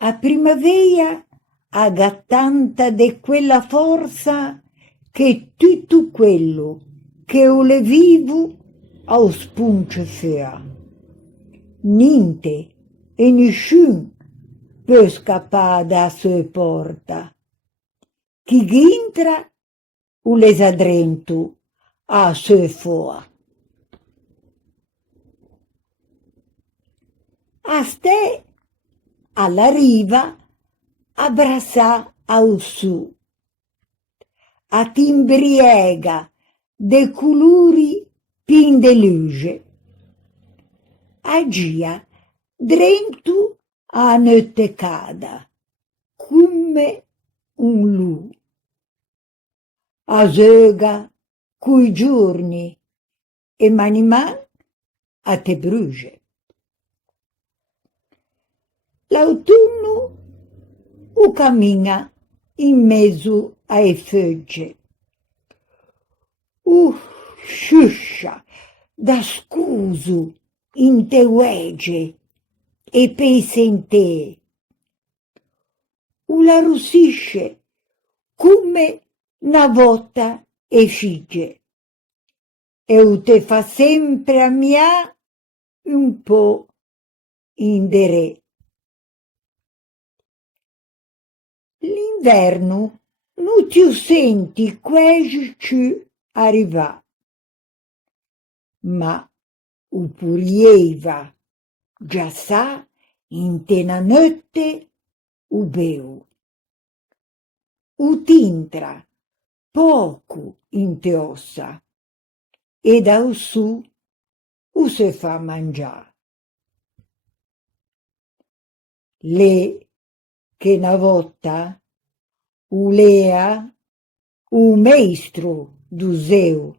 A primavera agattanta de quella forza che tutto quello che o le vivo au spunce fea. Ninte e nisciun può scappare da sue porta. Chi gintra o les adrento a sue foa. A ste alla riva abbraccià au su, a timbriega de colori pin de luce. Agia drento a notte cada, come un lu. A zöga coi giorni e maniman a te bruge. L'autunno o cammina in mezzo ai fogge. Sciuscia da scuso in te uege e pensa in te. La rossisce come una volta e figge. E te fa sempre a mia un po' in derè. L'inverno non ti senti quasi più arrivare, ma o purieva già sa in te na notte o beu. O t'intra poco in te ossa e da su o se fa mangiare. Le che una volta o lea o maestro do zeu